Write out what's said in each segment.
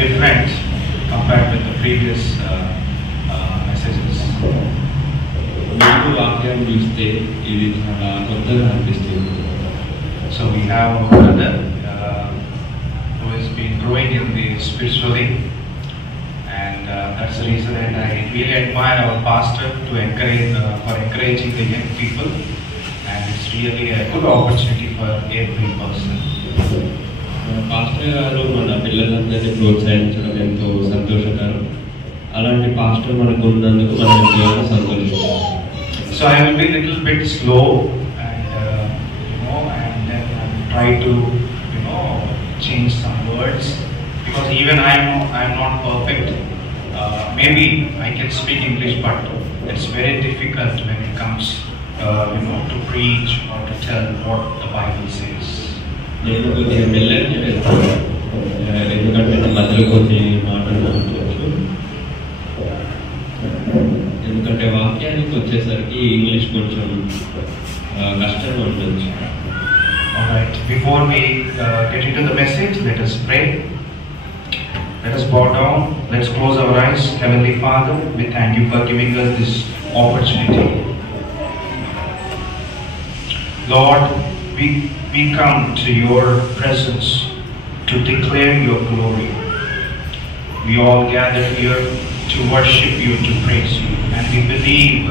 different compared with the previous messages. మీకు వాక్యం చూస్తే ఇది చాలా కొత్తగా అనిపిస్తుంది. So we have a brother who has been growing in the spiritually, and that's the reason that I really admire our pastor to encourage for encouraging the young people, and it's really a good opportunity for every person. Pastor గారు మన పిల్లలందరినీ ప్రోత్సహించడం ఎంతో సంతోషకరం. అలాంటి పాస్టర్ మనకు ఉన్నందుకు మనం ఎంతో సంతోషిస్తాం. So I will be a little bit slow and and then try to change some words, because even I'm not perfect. Maybe I can speak English, but it's very difficult when it comes to preach or to tell what the Bible says. నేను కొద్దిగా మెల్లగా వెళ్తాను, ఎందుకంటే మధ్యలో కొన్ని మాట్లాడుకోవచ్చు. ఎందుకంటే వాక్యానికి వచ్చేసరికి ఇంగ్లీష్ కొంచెం కష్టంగా ఉండొచ్చు. Alright, before we get into the message, let us pray. Let us bow down. Let's close our eyes. Heavenly Father, we thank you for giving us this opportunity. Lord, we come to your presence to declare your glory. We all gather here to worship you, to praise you, and we believe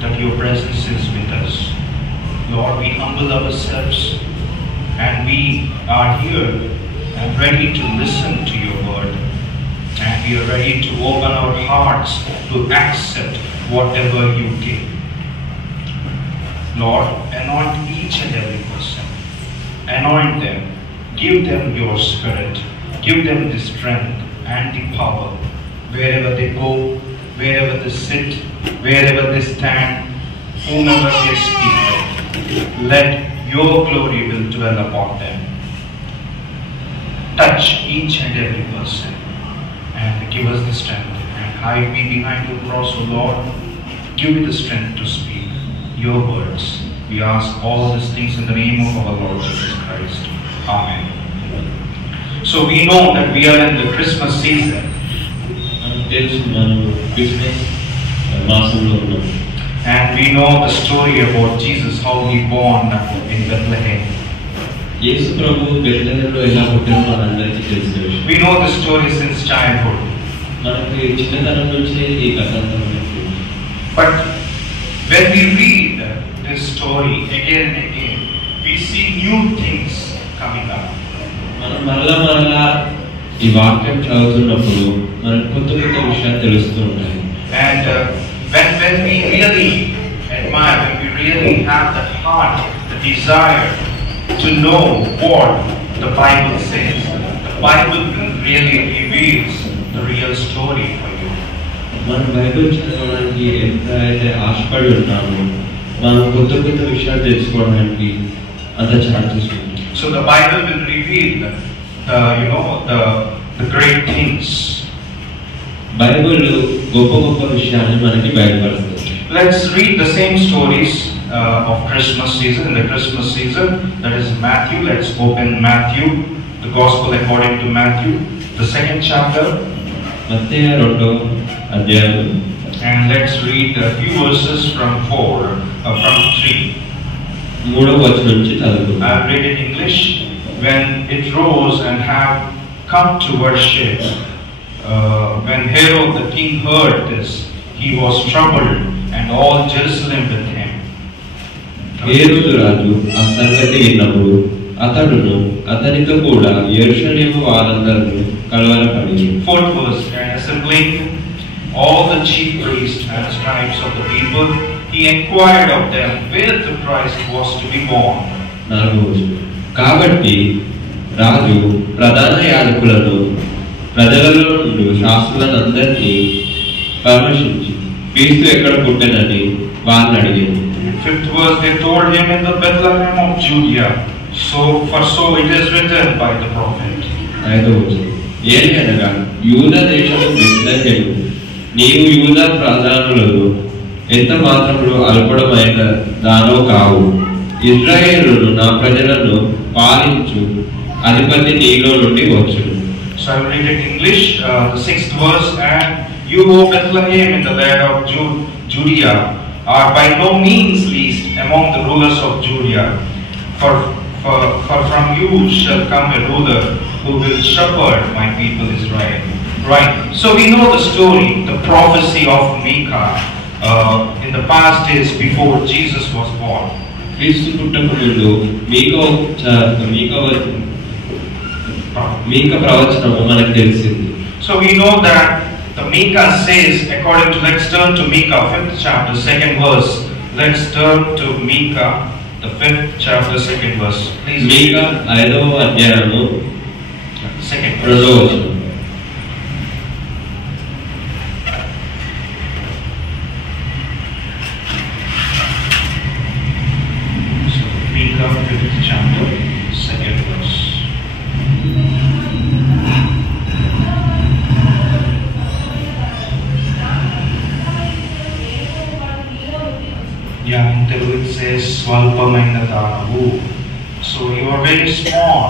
that your presence is with us. Lord, we humble ourselves, and we are here and ready to listen to your word, and we are ready to open our hearts to accept whatever you give. Lord, anoint each and every person. Anoint them. Give them your spirit. Give them the strength and the power. Wherever they go, wherever they sit, wherever they stand, whomever they speak with, let your glory will dwell upon them. Touch each and every person and give us the strength, and hide me behind your cross, O Lord. Give me the strength to speak your words. We ask all these things in the name of our Lord Jesus Christ. Amen. So we know that we are in the Christmas season. And we know the story about Jesus, how he born in Bethlehem. We know the story since childhood. But when we read this story again and again, we see new things coming up. ఈ వాక్యం చదువుతున్నప్పుడు మనకు కొత్త కొత్త విషయాలు తెలుస్తూ ఉంటాయి. And when we really admire, when we really have the heart, the desire to know what the Bible says, the Bible really reveals the real story for you. మనం బైబిల్ చదవడానికి ఎంత అయితే ఆశపడి ఉంటామో మనం కొత్త కొత్త విషయాలు తెలుసుకోవడానికి అంత ఛాన్సెస్ ఉంటాయి. So the Bible will reveal the great things. Bible గొప్ప గొప్ప విషయాలను మనకి బయటపరుస్తుంది. Let's read the same stories of Christmas season. In the Christmas season, that is Matthew. Let's open Matthew, the Gospel according to Matthew, the 2nd chapter. మత్తయి 2వ అధ్యాయం. And let's read a few verses from 3. 3వ వచనం నుంచి చదువుకుందాం. I'll read in English. When it rose and have come to worship, when Herod the king heard this, he was troubled, and all Jerusalem with him. హేరోదు రాజు ఆ సంగతి విన్నప్పుడు అతడును అతనితో కూడా యెరూషలేము వారందరూ కలవరపడి. 4th verse. And assembling all the chief priests and scribes of the people, he inquired of them where the Christ was to be born. 4వ వచనం. కాబట్టి రాజు ప్రధాన యాజకులను ప్రజలలో నుండి శాస్త్రులను అందరినీ పరామర్శించి క్రీస్తు ఎక్కడ పుట్టెనని వారిని అడిగారు. 5th verse. They told him in the Bethlehem of Judea, so it is written by the prophet. 5వ వచనం. ఏలనగా యూదా దేశము బెత్లెహేము, నీవు యూదా ప్రధానులలో ఎంత మాత్రములు అల్పడమైన దానో కావు. ఇశ్రాయేలును నా ప్రజలను పాలించు అధిపతి నీలో నుండి వచ్చును. So I will read it in English, the 6th verse. And you, O Bethlehem, in the land of Judea, are by no means least among the rulers of Judea. For from you shall come a ruler who will shepherd my people Israel. Right. So we know the story, the prophecy of Micah in the past days before Jesus was born. క్రీస్తు పుట్టక ముందు మీకా ప్రవచనము మనకు తెలిసింది. So we know that the Micah says, according to, let's turn to Micah 5th chapter 2nd verse. Let's turn to Micah the 5th chapter 2nd verse. Please. మీకా 5వ అధ్యాయము 2nd రెండవ వచనం. So Micah 5th chapter 2nd verse. Yeah, in Telugu it says Swalpamaina Danavu. So you are very small.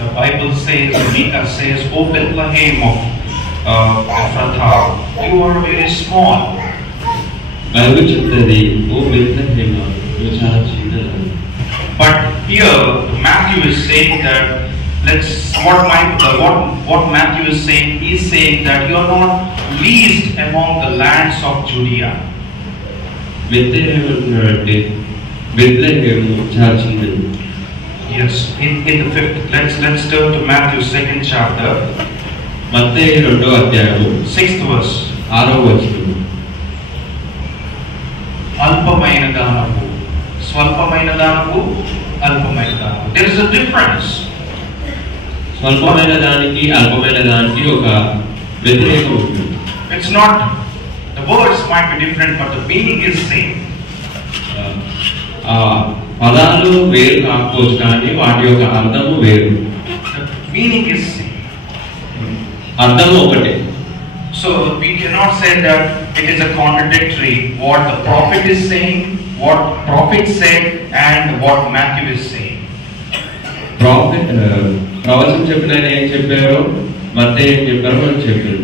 The Bible says, Micah says, O Bethlehem of Ephrathah, you are very small. Bible చెప్తుంది ఓ బెత్లెహేమ నువ్వు చాలా చిన్నది. But here Matthew is saying that what Matthew is saying, he is saying that you are not least among the lands of Judea. Bethlehem చాలా చిన్నది. Yes, in the 5th. Let's turn to Matthew 2nd chapter. మత్తయి 2వ అధ్యాయము 6th verse. 6వ వచనం. అల్పమైన దానము, స్వల్పమైన దానము, అల్పమైన దానము. There is a difference. స్వల్పమైన దానికి అల్పమైన దానికి ఒక వ్యతిరేకం ఉంటుంది. It's not, the words might be different, but the meaning is same. పదాలు వేరు కాకపోవచ్చు కానీ వాటి యొక్క అర్థము వేరు. The meaning is same. అర్థము ఒకటే. So we cannot say that it is a contradictory what the prophet is saying, what prophet said, and what Matthew is saying. ప్రవచనం చెప్పిన ఆయన ఏం చెప్పారో మత్తయి ఏం చెప్పారో మనం చెప్పారు.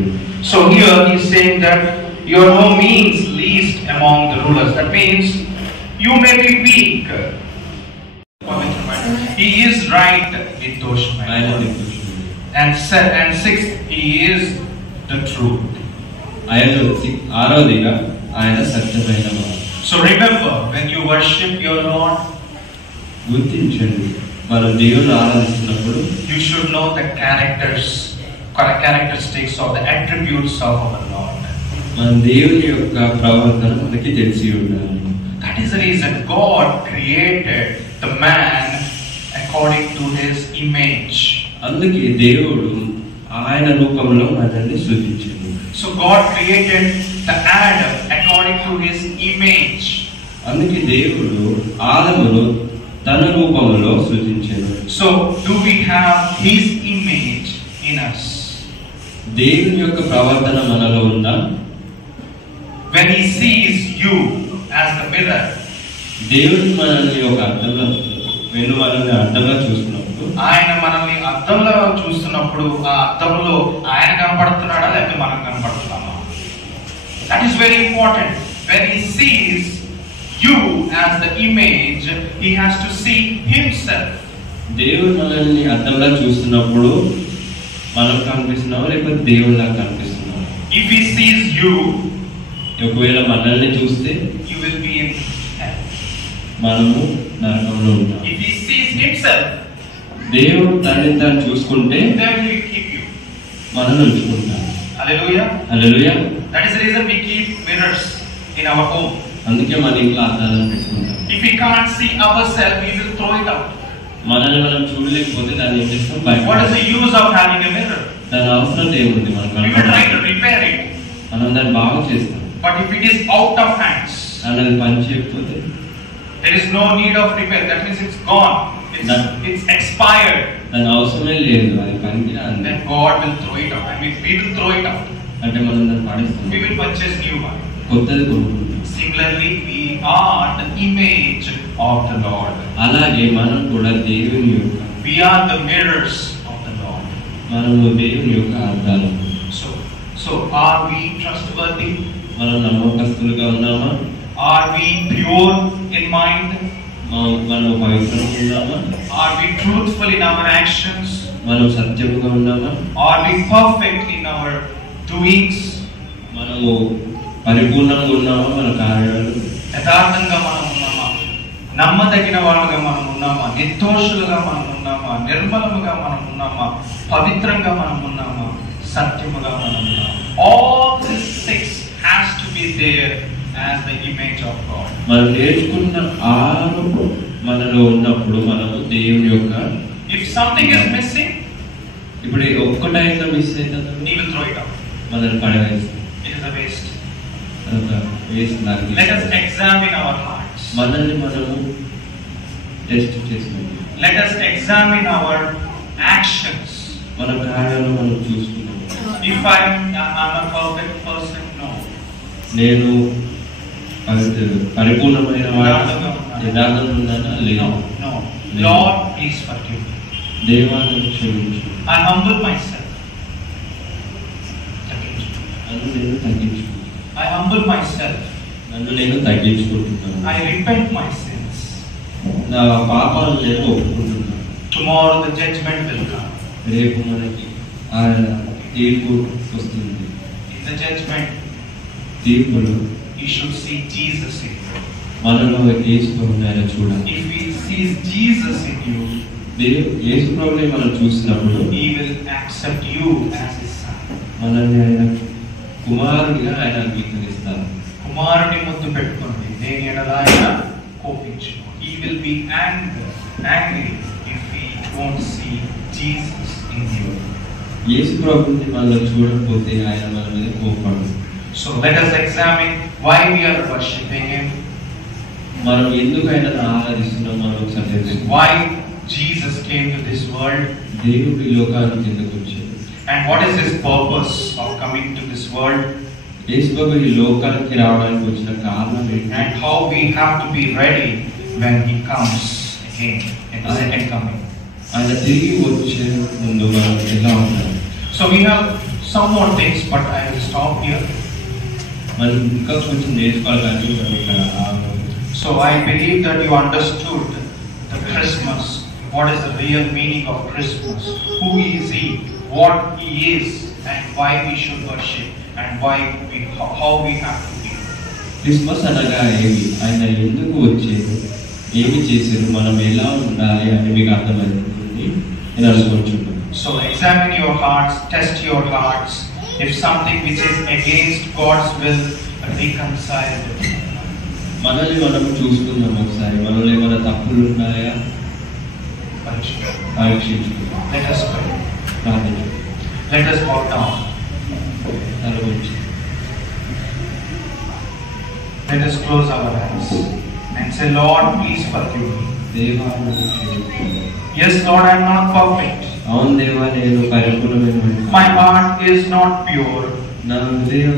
So here he is saying that you are no means least among the rulers. That means you may be weak. He is right with those men. And 6th, he is the truth. ఆరోదిగా ఆయన సత్యమైన వాడు. So remember, when you worship your Lord, గుర్తించండి మనం దేవుని ఆరాధిస్తున్నప్పుడు you should know the characteristics or the attributes of our Lord. మన దేవుని యొక్క ప్రవర్తన మనకి తెలిసి ఉండాలి. That is the reason God created the man according to his image. అందుకే దేవుడు ఆయన రూపంలో మనల్ని సృజించాడు. So God created the Adam according to his image. అందుకే దేవుడు ఆదమును తన రూపంలో సృజించాడు. So do we have his image in us? దేవుని యొక్క ప్రవర్తన మనలో ఉందా? When he sees you as the mirror, దేవుడు మనల్ని ఒక అద్దంలో మనల్ని అద్దంలో చూస్తున్నప్పుడు ఆయన మనల్ని అద్దంలో చూస్తున్నప్పుడు ఆ అద్దంలో ఆయన కనపడుతున్నాడా లేకపోతే మనం కనపడుతున్నామా? That is very important. When he sees you as the image, he has to see himself. దేవుడు మనల్ని అద్దంలో చూస్తున్నప్పుడు మనం కనిపిస్తున్నామా లేకపోతే దేవుడిలా కనిపిస్తున్నామా? If he sees you, ఒకవేళ మనల్ని చూస్తే you will be in hell. మనము నరకంలో ఉంటాం. If he sees himself, దేవుడు తనని తాను చూసుకుంటే then he will keep you. మనల్ని ఉంచుకుంటాం. Hallelujah. హల్లెలూయా. That is the reason we keep mirrors in our home. అందుకే మన ఇంట్లో అద్దాలను పెట్టుకుంటాం. If we can't see ourselves, we will throw it out. మనల్ని మనం చూడలేకపోతే దాన్ని ఏం చేస్తాం? బయట. What is the use of having a mirror? దాని అవసరం ఏముంది మనకు? We will try to repair it. మనం దాన్ని బాగా చేస్తాం. But if it is out of hands, అది పని చేయకపోతే there is no need of repair. That means it's gone. It's expired. దాని అవసరమే లేదు, అది పనికి రాదు. Then God will throw it out. I mean, we will throw it out. అంటే మనం దాన్ని పడేస్తాం. We will purchase new one. కొత్తది కొనుక్కుంటాం. Similarly, we are the image of the Lord. అలాగే మనం కూడా దేవుని యొక్క We are the mirrors of the Lord. మనము దేవుని యొక్క అర్థాలు. So are we trustworthy? మనం నమ్మకస్తులుగా ఉన్నామా? Are we pure in mind? మనం పవిత్రంగా ఉన్నామా? Are we truthful in our actions? మనం సత్యముగా ఉన్నామా? Are we perfect in our doings? మనము పరిపూర్ణంగా ఉన్నామా? మన కార్యాలు యథార్థంగా మనం ఉన్నామా? నమ్మదగిన వాళ్ళుగా మనం ఉన్నామా? నిర్దోషులుగా మనం ఉన్నామా? నిర్మలముగా మనం ఉన్నామా? పవిత్రంగా మనం ఉన్నామా? సత్యముగా మనం ఉన్నామా? All these six has to be there as the image of God. మనం నేర్చుకున్న 6 మనలో ఉన్నప్పుడు మనము దేవుని యొక్క. If something is missing, ఇప్పుడు ఒక్కటైనా మిస్ అవుతుంది, he will throw it out. మనల్ని పడవేస్తాం. It is a waste. Let us examine our hearts. మనల్ని మనము టెస్ట్ చేసుకోవాలి. Let us examine our actions. మన కార్యాలను మనం చూసుకుందాం. If I'm a perfect person, no. నేను పరిపూర్ణమైన యథార్థంగా ఉన్నానా లేదా? No. Lord, please forgive me. దేవా నన్ను క్షమించు. I humble myself. నన్ను నేను తగ్గించుకుంటాను. I humble myself. నన్ను నేను తగ్గించుకుంటున్నాను. I repent my sins. నా పాపాలు నేను ఒప్పుకుంటున్నాను. Tomorrow the judgment will come. రేపు మనకి ఆ తీర్పు వస్తుంది. In the judgment, తీర్పులో you should see Jesus in you. మనలో యేసు ప్రభువుని చూడాలి. If he sees Jesus in you, యేసు ప్రభువుని మనం చూసినప్పుడు he will accept you as his son. మనల్ని ఆయన కుమారుడిగా ఆయన అంగీకరిస్తారు. కుమారుని ముద్దు పెట్టుకోండి, నేను ఎడల ఆయన కోపించు. He will be angry if we don't see Jesus in you. యేసు ప్రభువుని మనం చూడకపోతే ఆయన మన మీద కోపపడడు. So let us examine why we are worshiping him. మనం ఎందుకు ఆయనను ఆరాధిస్తున్నాం మనం ఒకసారి తెలుసుకోవాలి. Why Jesus came to this world? దేవుడు ఈ లోకానికి ఎందుకు వచ్చాడు? And what is his purpose of coming to this world? యేసు ప్రభువు ఈ లోకానికి రావడానికి వచ్చిన కారణం ఏంటి? And how we have to be ready when he comes again in the second coming. ఆయన తిరిగి వచ్చే ముందు మనం ఎలా ఉండాలి? So we have some more things, but I will stop here. మనం ఇంకా కొంచెం నేర్చుకోవాలి కానీ మనం ఇక్కడ. So I believe that you understood the Christmas. What is the real meaning of Christmas? Who is he? What he is, and why we should worship, and how we have to be. Christmas అనగా ఏమి, ఆయన ఎందుకు వచ్చారు, ఏమి చేశారు, మనం ఎలా ఉండాలి అని మీకు అర్థమైంది నేను అనుకుంటున్నాను. So examine your hearts, test your hearts. If something which is against God's will, reconcile it. మనల్ని మనం చూసుకుందాం ఒకసారి, మనలో ఏమైనా తప్పులు ఉన్నాయా పరీక్షించుకుందాం. Let us pray. ప్రార్థించుకుందాం. Let us bow down. తల వంచి Let us close our eyes and say, Lord, please forgive me. దేవా నన్ను క్షమించు. Yes, Lord, I am not perfect. అవును దేవా, నేను పరిపూర్ణమైన. My heart is not pure. నా హృదయం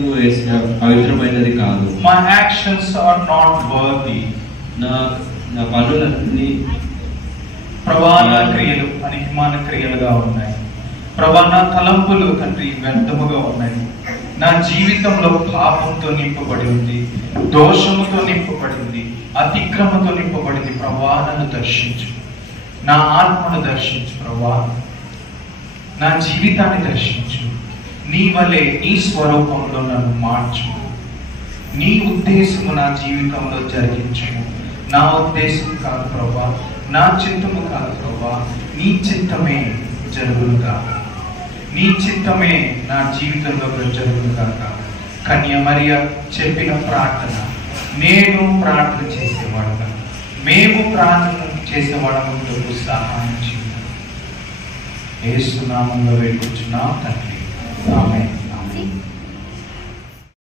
పవిత్రమైనది కాదు. My actions are not worthy. నా పనులన్నీ ప్రవాణ క్రియలు అనిమాన క్రియలుగా ఉన్నాయి. ప్రవాణ తలంపులు తండ్రి వ్యర్థముగా ఉన్నాయి. నా జీవితంలో పాపంతో నింపబడి ఉంది, దోషముతో నింపబడి ఉంది, అతిక్రమతో నింపబడింది. ప్రభా, నన్ను దర్శించు, నా ఆత్మను దర్శించు. ప్రభా, నా జీవితాన్ని దర్శించు. నీ వలె నీ స్వరూపంలో నన్ను మార్చు. నీ ఉద్దేశము నా జీవితంలో జరిగించు. నా ఉద్దేశం కాదు ప్రభా, నా చిత్తము కాదు ప్రభా, నీ చిత్తమే జరుగునుగా. నీ చిత్తమే నా జీవితంలో జరుగునుగా. కన్య మరియ చెప్పిన ప్రార్థన నేను ప్రార్థన చేసేవాడుగా, మేము ప్రార్థన చేసేవాడము సహాయం చేయాలి. యేసు నామములో వేడుకుంటున్నాం తండ్రి. ఆమేన్.